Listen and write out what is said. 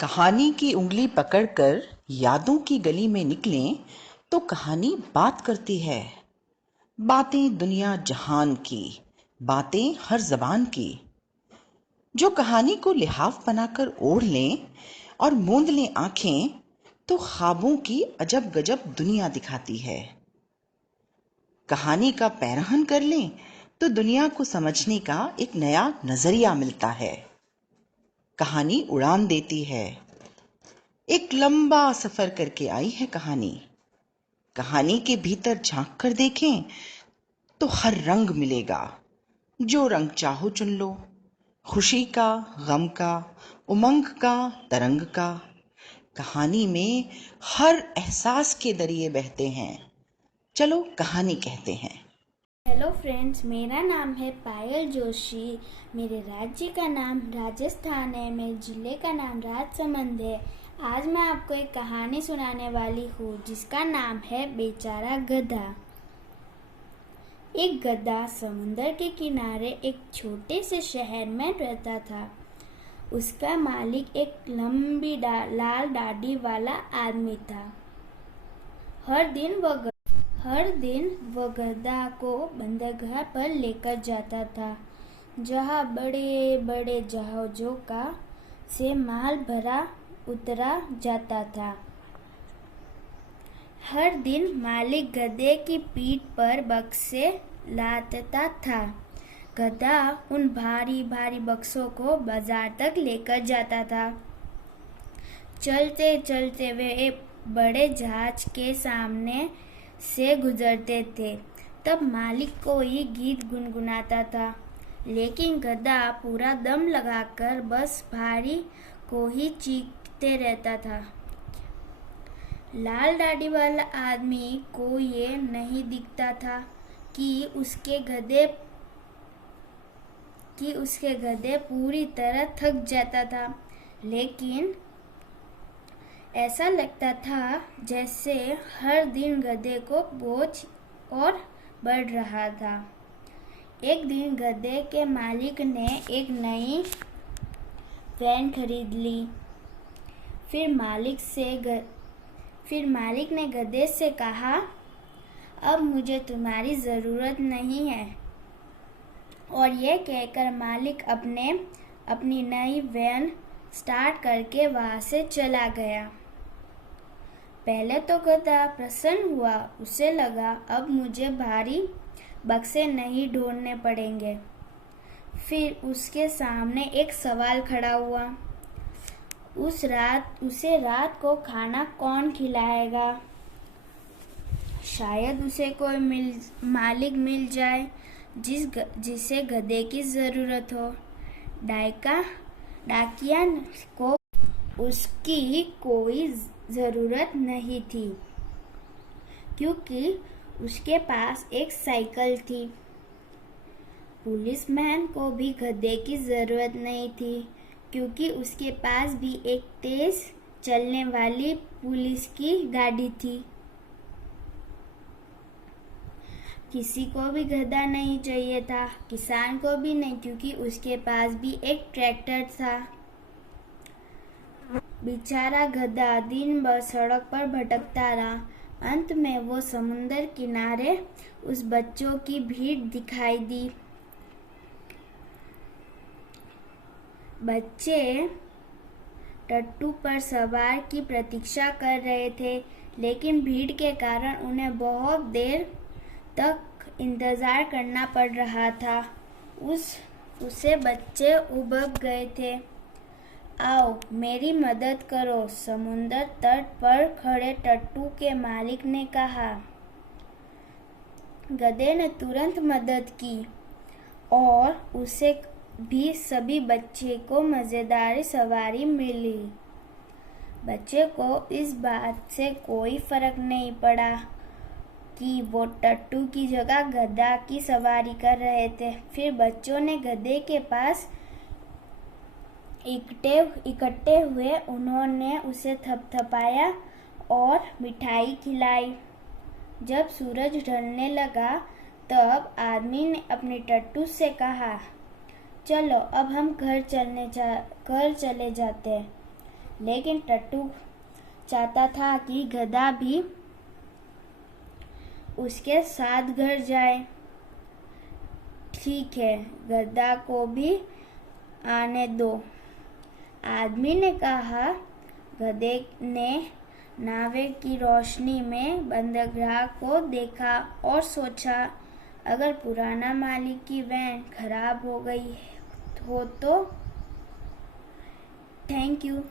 कहानी की उंगली पकड़कर यादों की गली में निकलें तो कहानी बात करती है। बातें दुनिया जहान की, बातें हर जबान की। जो कहानी को लिहाफ बनाकर ओढ़ लें और मूंद लें आंखें तो ख्वाबों की अजब गजब दुनिया दिखाती है। कहानी का पैरहन कर लें तो दुनिया को समझने का एक नया नजरिया मिलता है। कहानी उड़ान देती है। एक लंबा सफर करके आई है कहानी। कहानी के भीतर झांक कर देखें तो हर रंग मिलेगा। जो रंग चाहो चुन लो, खुशी का, गम का, उमंग का, तरंग का। कहानी में हर एहसास के दरिए बहते हैं। चलो कहानी कहते हैं। हेलो फ्रेंड्स, मेरा नाम है पायल जोशी। मेरे राज्य का नाम राजस्थान है। मेरे ज़िले का नाम राजसमंद है। आज मैं आपको एक कहानी सुनाने वाली हूँ जिसका नाम है बेचारा गधा। एक गधा समुंदर के किनारे एक छोटे से शहर में रहता था। उसका मालिक एक लंबी लाल दाढ़ी वाला आदमी था। हर दिन वह गधा को बंदरगाह पर लेकर जाता था, जहाँ बड़े बड़े जहाजों का से माल भरा उतरा जाता था। हर दिन मालिक गधे की पीठ पर बक्से लादता था। गधा उन भारी भारी बक्सों को बाजार तक लेकर जाता था। चलते चलते वे एक बड़े जहाज के सामने से गुजरते थे। तब मालिक कोई गीत गुनगुनाता था, लेकिन गधा पूरा दम लगाकर बस भारी को ही चीखते रहता था। लाल दाढ़ी वाला आदमी को ये नहीं दिखता था कि उसके गधे पूरी तरह थक जाता था, लेकिन ऐसा लगता था जैसे हर दिन गधे को बोझ और बढ़ रहा था। एक दिन गधे के मालिक ने एक नई वैन खरीद ली। फिर मालिक ने गधे से कहा, अब मुझे तुम्हारी ज़रूरत नहीं है। और यह कहकर मालिक अपनी नई वैन स्टार्ट करके वहाँ से चला गया। पहले तो गधा प्रसन्न हुआ। उसे लगा अब मुझे भारी बक्से नहीं ढोने पड़ेंगे। फिर उसके सामने एक सवाल खड़ा हुआ। उसे रात को खाना कौन खिलाएगा? शायद उसे कोई मालिक मिल जाए जिसे गधे की ज़रूरत हो। डाकिया को उसकी कोई ज़रूरत नहीं थी, क्योंकि उसके पास एक साइकिल थी। पुलिसमैन को भी गधे की ज़रूरत नहीं थी, क्योंकि उसके पास भी एक तेज़ चलने वाली पुलिस की गाड़ी थी। किसी को भी गधा नहीं चाहिए था, किसान को भी नहीं, क्योंकि उसके पास भी एक ट्रैक्टर था। बेचारा गधा दिन भर सड़क पर भटकता रहा। अंत में वो समुंदर किनारे उस बच्चों की भीड़ दिखाई दी। बच्चे टट्टू पर सवार की प्रतीक्षा कर रहे थे, लेकिन भीड़ के कारण उन्हें बहुत देर तक इंतजार करना पड़ रहा था। उसे बच्चे उबक गए थे। आओ मेरी मदद करो, समुंदर तट पर खड़े टट्टू के मालिक ने कहा। गधे ने तुरंत मदद की और उसे भी सभी बच्चे को मज़ेदार सवारी मिली। बच्चे को इस बात से कोई फर्क नहीं पड़ा कि वो टट्टू की जगह गधा की सवारी कर रहे थे। फिर बच्चों ने गधे के पास इकट्ठे हुए। उन्होंने उसे थपथपाया और मिठाई खिलाई। जब सूरज ढलने लगा तब आदमी ने अपने टट्टू से कहा, चलो अब हम घर चले जाते हैं। लेकिन टट्टू चाहता था कि गधा भी उसके साथ घर जाए। ठीक है, गधा को भी आने दो, आदमी ने कहा। गधे ने नावे की रोशनी में बंदरगाह को देखा और सोचा, अगर पुराना मालिक की वैन खराब हो गई हो तो। Thank you.